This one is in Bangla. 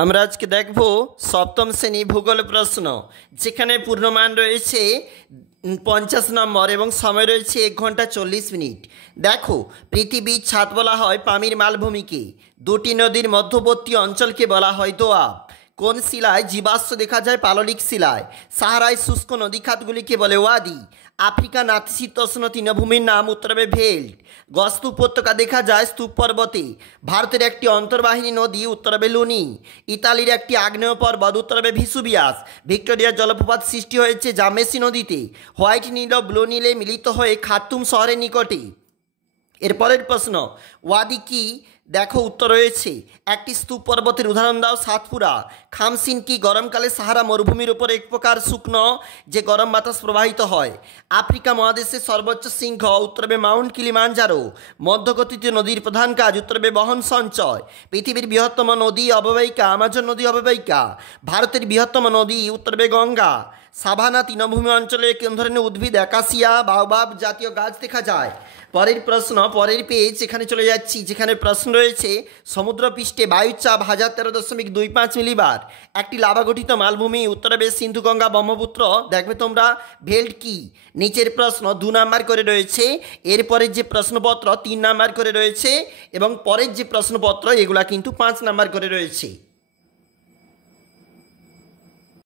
আমরা আজকে দেখব সপ্তম শ্রেণী ভূগোল প্রশ্ন, যেখানে পূর্ণমান রয়েছে 50 নম্বর এবং সময় রয়েছে 1 ঘন্টা 40 মিনিট। দেখো, পৃথিবীর ছাদ বলা হয় পামির মালভূমিকে, দুটি নদীর মধ্যবর্তী অঞ্চলকে বলা হয় দোআব। কোন শিলায় জীবাশ্ম দেখা যায়? পাললিক শিলায়। সাহারায় শুষ্ক নদীখাতগুলিকে বলে ওয়াদি। আফ্রিকা নাতিশীতোষ্ণ তৃণভূমির নাম উত্তরে ভেল্ট। গস্ত উপত্যকা দেখা যায় স্তূপ পর্বতে। ভারতের একটি অন্তর্বাহিনী নদী উত্তরে লুনি। ইতালির একটি আগ্নেয় পর্বত উত্তরে ভিসুবিয়াস। ভিক্টোরিয়ার জলপ্রপাত সৃষ্টি হয়েছে জামেসি নদীতে। হোয়াইট নীল ও ব্লু নীলে মিলিত হয়ে খার্তুম শহরের নিকটে। এরপরের প্রশ্ন, ওয়াদি কি? দেখো, উত্তর রয়েছে একটি স্তূপ পর্বতের উদাহরণ দাও। সাতপুরা। খামসিন কি? গরমকালে সাহারা মরুভূমির উপর এক প্রকার শুকনো যে গরম বাতাস প্রবাহিত হয়। আফ্রিকা মহাদেশের সর্বোচ্চ শৃঙ্গ উত্তরে মাউন্ট কিলিমাঞ্জারো। মধ্যগতিতে নদীর প্রধান কাজ উত্তরে বহন সঞ্চয়। পৃথিবীর বৃহত্তম নদী অববাহিকা আমাজন নদী অববাহিকা। ভারতের বৃহত্তম নদী উত্তরে গঙ্গা। সাভানা তৃণভূমি অঞ্চলে কোন ধরনের উদ্ভিদ অ্যাকাসিয়া বাওবাব জাতীয় গাছ দেখা যায়? পরের প্রশ্ন, পরের পেজ, এখানে চলে যাচ্ছি, যেখানে প্রশ্ন রয়েছে সমুদ্রপৃষ্ঠে বায়ুচাপ 1013.25 মিলিবার। একটি লাভা গঠিত মালভূমি উত্তরে সিন্ধু গঙ্গা ব্রহ্মপুত্র। দেখবে তোমরা ভেল্ট কি? নিচের প্রশ্ন 2 নাম্বার করে রয়েছে, এরপরের যে প্রশ্নপত্র 3 নাম্বার করে রয়েছে এবং পরের যে প্রশ্নপত্র এগুলা কিন্তু 5 নাম্বার করে রয়েছে।